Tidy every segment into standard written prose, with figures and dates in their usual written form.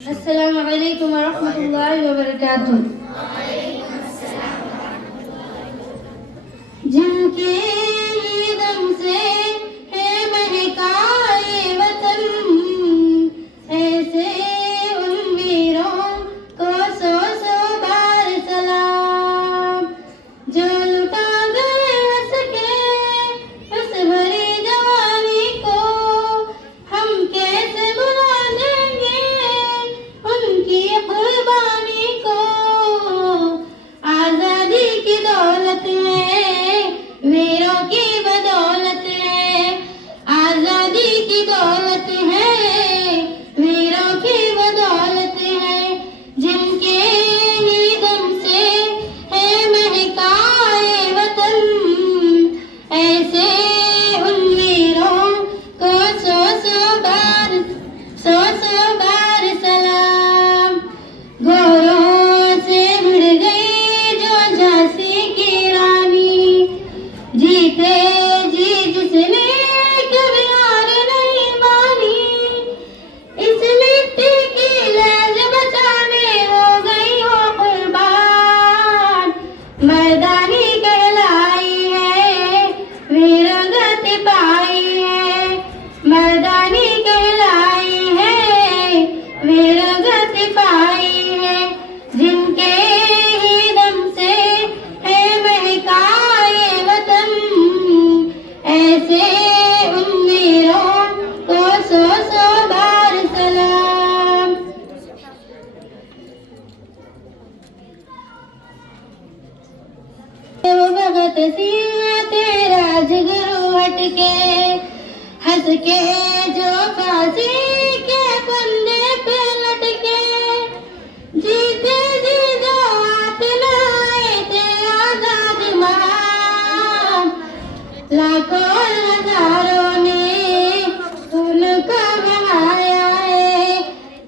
अस्सलामु अलैकुम वरहमतुल्लाहि वबरकातुह। जिनके ये दम से है महकाए वतन, ऐसे उन वीरों को सौ सौ बार सलाम। जो लुटा गए हंस के उस भरी जवानी को, हम कैसे भुला देंगे उनकी कुर्बानी को। आजादी की दौलत है, वीरों की बदौलत है। आजादी की दौलत है, वीरों की बदौलत है। जिनके ही दम से है महकाए वतन, ऐसे उन वीरों को सौ सौ बार सलाम। गोरों से भिड़ गई जो झांसी की रानी, जीते जी जिसने कभी हार नहीं मानी। इस मिट्टी की लाज बचाने हो गई हो कुर्बान। मर्दानी कहलाई है, वीरगति पाई है। मर्दानी कहलाई है, वीरगति पाई है। जिनके ही दम से है महकाए वतन, ऐसे उन वीरों को सौ सौ बार सलाम। वो भगत सिंह तेरा जिगरू हटके, हंस के जो फांसी के फंदे पे लटके। जीते जी जो हाथ लाए थे आजाद महान, लाखों हजारों ने उनको बहाया है।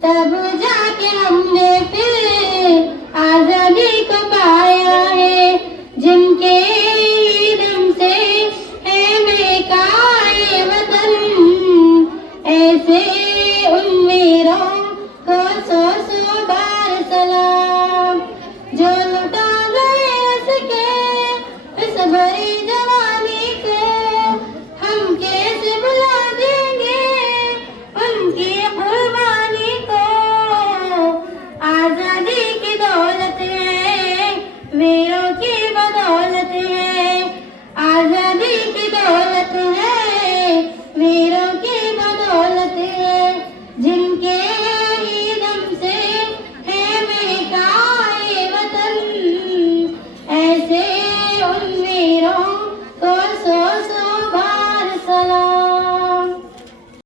तब जाके हमने फिर आजादी को पाया है। जिनके दम से है महकाए वतन, ऐसे उन वीरों को सौ सौ बार सलाम। जो